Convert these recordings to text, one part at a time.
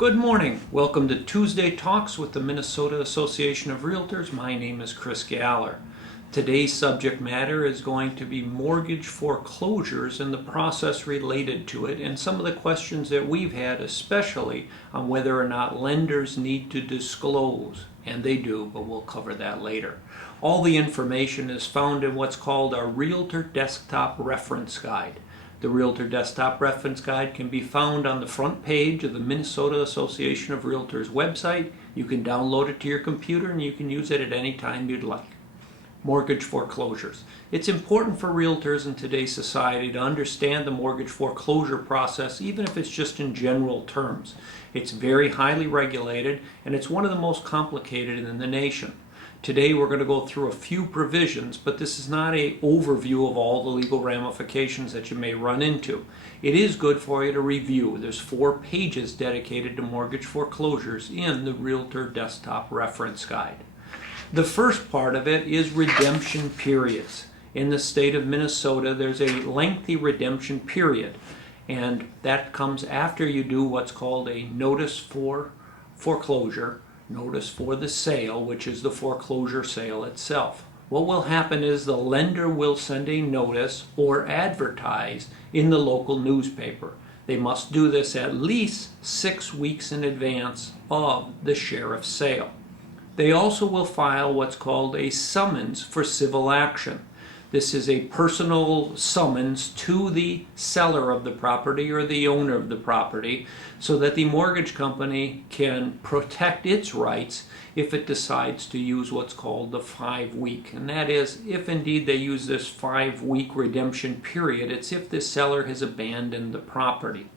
Good morning. Welcome to Tuesday Talks with the Minnesota Association of Realtors. My name is Chris Galler. Today's subject matter is going to be mortgage foreclosures and the process related to it, and some of the questions that we've had, especially on whether or not lenders need to disclose. And they do, but we'll cover that later. All the information is found in what's called our Realtor Desktop Reference Guide. The Realtor Desktop Reference Guide can be found on the front page of the Minnesota Association of Realtors website. You can download it to your computer and you can use it at any time you'd like. Mortgage foreclosures. It's important for realtors in today's society to understand the mortgage foreclosure process, even if it's just in general terms. It's very highly regulated and it's one of the most complicated in the nation. Today we're going to go through a few provisions, but this is not an overview of all the legal ramifications that you may run into. It is good for you to review. There's 4 pages dedicated to mortgage foreclosures in the Realtor Desktop Reference Guide. The first part of it is redemption periods. In the state of Minnesota, there's a lengthy redemption period, and that comes after you do what's called a notice for foreclosure, notice for the sale, which is the foreclosure sale itself. What will happen is the lender will send a notice or advertise in the local newspaper. They must do this at least 6 weeks in advance of the sheriff's sale. They also will file what's called a summons for civil action. This is a personal summons to the seller of the property or the owner of the property so that the mortgage company can protect its rights if it decides to use what's called the 5-week. And that is, if indeed they use this 5-week redemption period, it's if the seller has abandoned the property.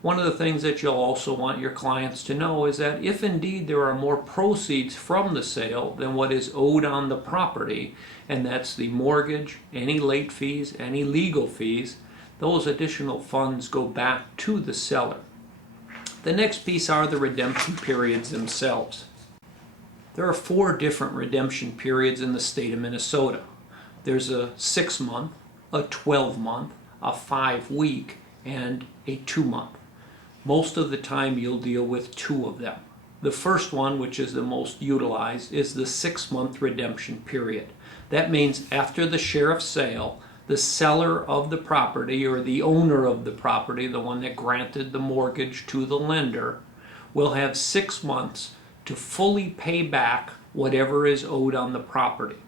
One of the things that you'll also want your clients to know is that if indeed there are more proceeds from the sale than what is owed on the property, and that's the mortgage, any late fees, any legal fees, those additional funds go back to the seller. The next piece are the redemption periods themselves. There are 4 different redemption periods in the state of Minnesota. There's a 6-month, a 12-month, a 5-week, and a 2-month. Most of the time you'll deal with 2 of them. The first one, which is the most utilized, is the 6-month redemption period. That means after the sheriff's sale, the seller of the property or the owner of the property, the one that granted the mortgage to the lender, will have 6 months to fully pay back whatever is owed on the property.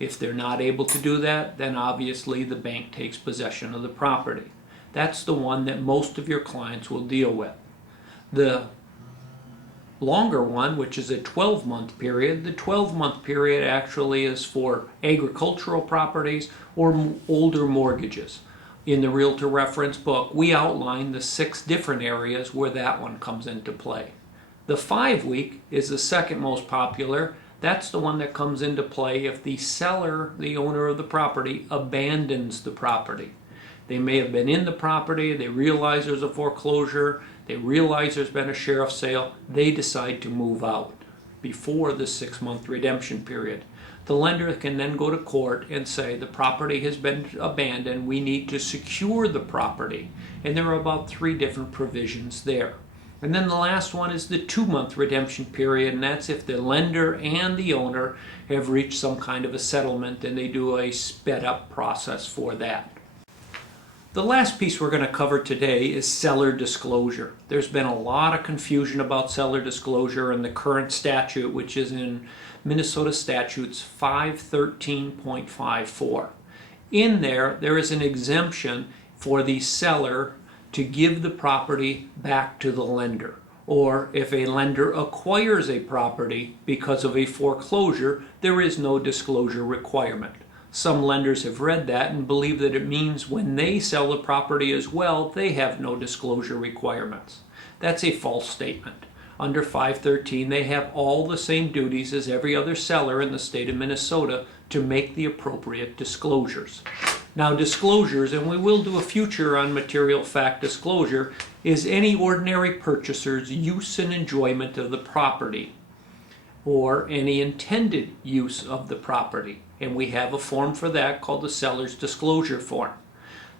If they're not able to do that, then obviously the bank takes possession of the property. That's the one that most of your clients will deal with. The longer one, which is a 12-month period, the 12-month period actually is for agricultural properties or older mortgages. In the Realtor Reference book, we outline the 6 different areas where that one comes into play. The 5-week is the second most popular. That's the one that comes into play if the seller, the owner of the property, abandons the property. They may have been in the property, they realize there's a foreclosure, they realize there's been a sheriff's sale, they decide to move out before the 6-month redemption period. The lender can then go to court and say the property has been abandoned, we need to secure the property. And there are about 3 different provisions there. And then the last one is the 2-month redemption period, and that's if the lender and the owner have reached some kind of a settlement and they do a sped up process for that. The last piece we're going to cover today is seller disclosure. There's been a lot of confusion about seller disclosure in the current statute, which is in Minnesota Statutes 513.54. In there is an exemption for the seller to give the property back to the lender. Or if a lender acquires a property because of a foreclosure, there is no disclosure requirement. Some lenders have read that and believe that it means when they sell the property as well, they have no disclosure requirements. That's a false statement. Under 513, they have all the same duties as every other seller in the state of Minnesota to make the appropriate disclosures. Now, disclosures, and we will do a future on material fact disclosure, is any ordinary purchaser's use and enjoyment of the property or any intended use of the property. And we have a form for that called the seller's disclosure form.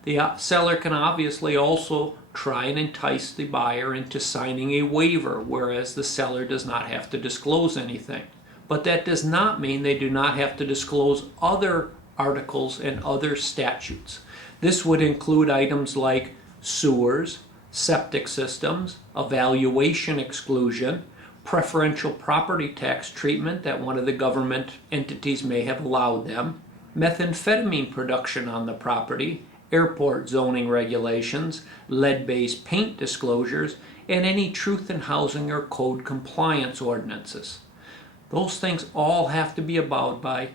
The seller can obviously also try and entice the buyer into signing a waiver, whereas the seller does not have to disclose anything. But that does not mean they do not have to disclose other articles and other statutes. This would include items like sewers, septic systems, a valuation exclusion, preferential property tax treatment that one of the government entities may have allowed them, methamphetamine production on the property, airport zoning regulations, lead-based paint disclosures, and any truth in housing or code compliance ordinances. Those things all have to be abided by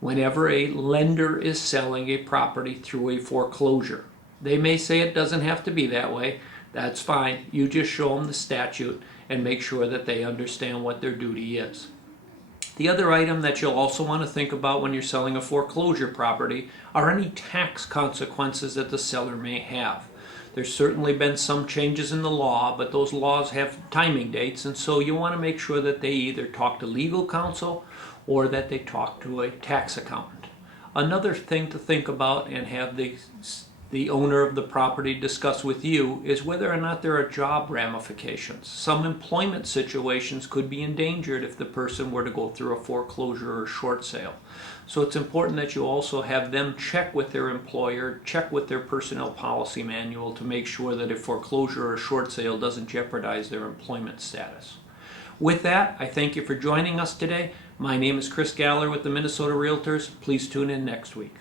whenever a lender is selling a property through a foreclosure. They may say it doesn't have to be that way. That's fine. You just show them the statute and make sure that they understand what their duty is. The other item that you'll also want to think about when you're selling a foreclosure property are any tax consequences that the seller may have. There's certainly been some changes in the law, but those laws have timing dates, and so you want to make sure that they either talk to legal counsel or that they talk to a tax accountant. Another thing to think about and have the owner of the property discuss with you is whether or not there are job ramifications. Some employment situations could be endangered if the person were to go through a foreclosure or a short sale. So it's important that you also have them check with their employer, check with their personnel policy manual to make sure that a foreclosure or a short sale doesn't jeopardize their employment status. With that, I thank you for joining us today. My name is Chris Galler with the Minnesota Realtors. Please tune in next week.